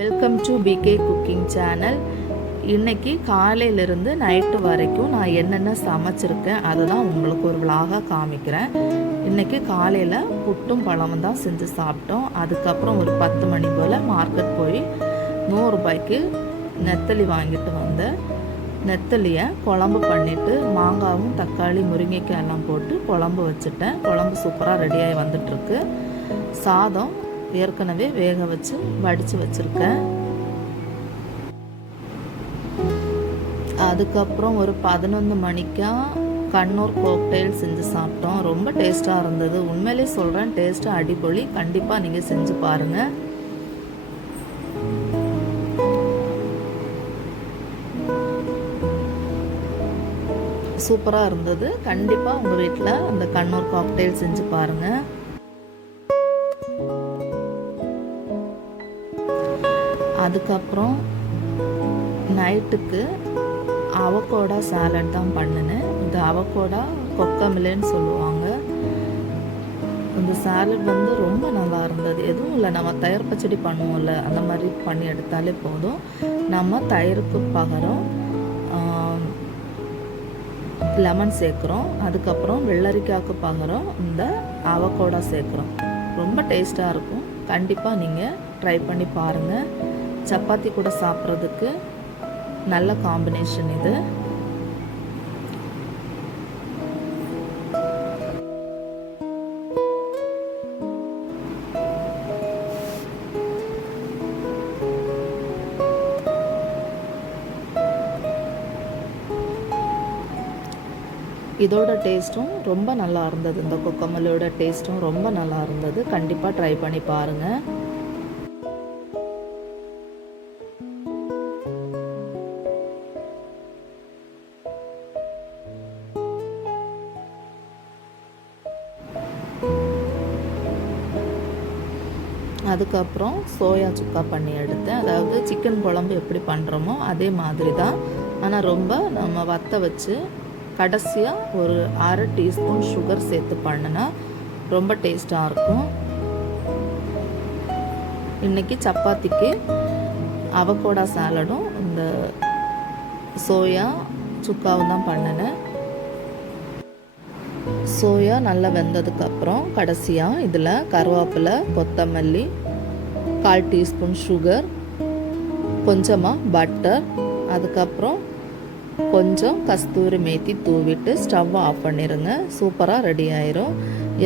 Welcome to PK cooking channel. இன்றைக்கி காலையிலேருந்து night வரைக்கும் நான் என்னென்ன சமைச்சிருக்கேன் அதை தான் உங்களுக்கு ஒரு விலாகாக காமிக்கிறேன். இன்றைக்கி காலையில் புட்டும் பழமும் தான் செஞ்சு சாப்பிட்டோம். அதுக்கப்புறம் ஒரு 10 மணி போல் மார்க்கெட் போய் 100 ரூபாய்க்கு நெத்தலி வாங்கிட்டு வந்தேன். நெத்தலியை குழம்பு பண்ணிவிட்டு மாங்காவும் தக்காளி முருங்கைக்காய் எல்லாம் போட்டு குழம்பு வச்சுட்டேன். குழம்பு சூப்பராக ரெடியாகி வந்துட்டுருக்கு. சாதம் ஏற்கனவே வேக வச்சு வடித்து வச்சுருக்கேன். அதுக்கப்புறம் ஒரு 11 மணிக்கா கண்ணூர் கோக்டெயில் செஞ்சு சாப்பிட்டோம். ரொம்ப டேஸ்ட்டாக இருந்தது. உண்மையிலே சொல்கிறேன், டேஸ்ட்டு அடிப்பொலி. கண்டிப்பாக நீங்கள் செஞ்சு பாருங்கள். சூப்பராக இருந்தது. கண்டிப்பாக உங்கள் வீட்டில் அந்த கண்ணூர் காக்டெயில் செஞ்சு பாருங்கள். அதுக்கப்புறம் நைட்டுக்கு அவகோடா சாலட் தான் பண்ணினேன். இந்த அவகோடா கொக்கமில்லைன்னு சொல்லுவாங்க. இந்த சாலட் ரொம்ப நல்லா இருந்தது. எதுவும் இல்லை, நம்ம தயிர் பச்சடி பண்ணுவோம்ல, அந்த மாதிரி பண்ணி எடுத்தாலே போதும். நம்ம தயிருக்கு பகரம் லெமன் சேர்க்குறோம். அதுக்கப்புறம் வெள்ளரிக்காய்க்கு பகரம் இந்த அவகோடா சேர்க்குறோம். ரொம்ப டேஸ்ட்டாக இருக்கும். கண்டிப்பாக நீங்கள் ட்ரை பண்ணி பாருங்கள். சப்பாத்தி கூட சாப்பிட்றதுக்கு நல்ல காம்பினேஷன் இது. இதோட டேஸ்ட்டும் ரொம்ப நல்லா இருந்தது. இந்த கொக்கமல்லோட டேஸ்ட்டும் ரொம்ப நல்லா இருந்தது. கண்டிப்பாக ட்ரை பண்ணி பாருங்கள். அதுக்கப்புறம் சோயா சுக்கா பண்ணி எடுத்தேன். அதாவது சிக்கன் குழம்பு எப்படி பண்ணுறோமோ அதே மாதிரி தான், ஆனால் ரொம்ப நம்ம வற்ற வச்சு கடைசியாக ஒரு 1/2 டீஸ்பூன் சுகர் சேர்த்து பண்ணினா ரொம்ப டேஸ்ட்டாக இருக்கும். இன்றைக்கி சப்பாத்திக்கு அவகோடா சாலடும் இந்த சோயா சுக்காவும் தான் பண்ணினேன். சோயா நல்லா வெந்ததுக்கப்புறம் கடைசியாக இதில் கருவேப்பிலை, கொத்தமல்லி, 1/4 டீஸ்பூன் சுகர், கொஞ்சமாக பட்டர், அதுக்கப்புறம் கொஞ்சம் கஸ்தூரி மேத்தி தூவிட்டு ஸ்டவ் ஆஃப் பண்ணிடுங்க. சூப்பராக ரெடி ஆயிரும்.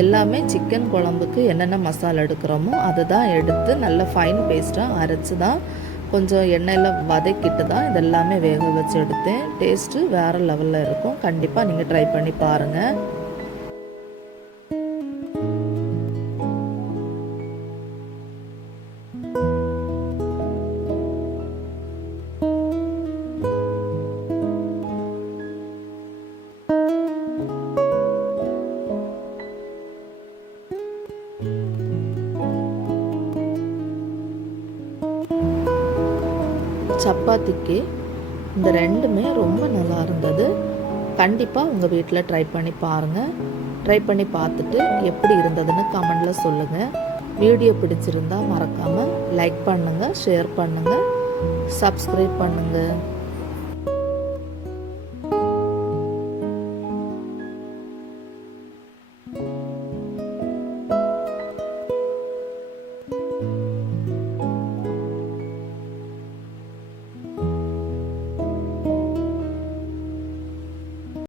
எல்லாமே சிக்கன் குழம்புக்கு என்னென்ன மசாலா எடுக்கிறோமோ அதை தான் எடுத்து நல்ல ஃபைன் பேஸ்ட்டாக அரைச்சி தான் கொஞ்சம் எண்ணெயில் வதக்கிட்டு தான் இதெல்லாமே வேக வச்சு எடுத்தேன். டேஸ்ட்டு வேறு லெவலில் இருக்கும். கண்டிப்பாக நீங்கள் ட்ரை பண்ணி பாருங்கள். சப்பாத்திக்கு இந்த ரெண்டுமே ரொம்ப நல்லா இருந்தது. கண்டிப்பாக உங்கள் வீட்டில் ட்ரை பண்ணி பாருங்கள். ட்ரை பண்ணி பார்த்துட்டு எப்படி இருந்ததுன்னு கமெண்டில் சொல்லுங்கள். வீடியோ பிடிச்சிருந்தால் மறக்காமல் லைக் பண்ணுங்கள், ஷேர் பண்ணுங்கள், சப்ஸ்கிரைப் பண்ணுங்கள்.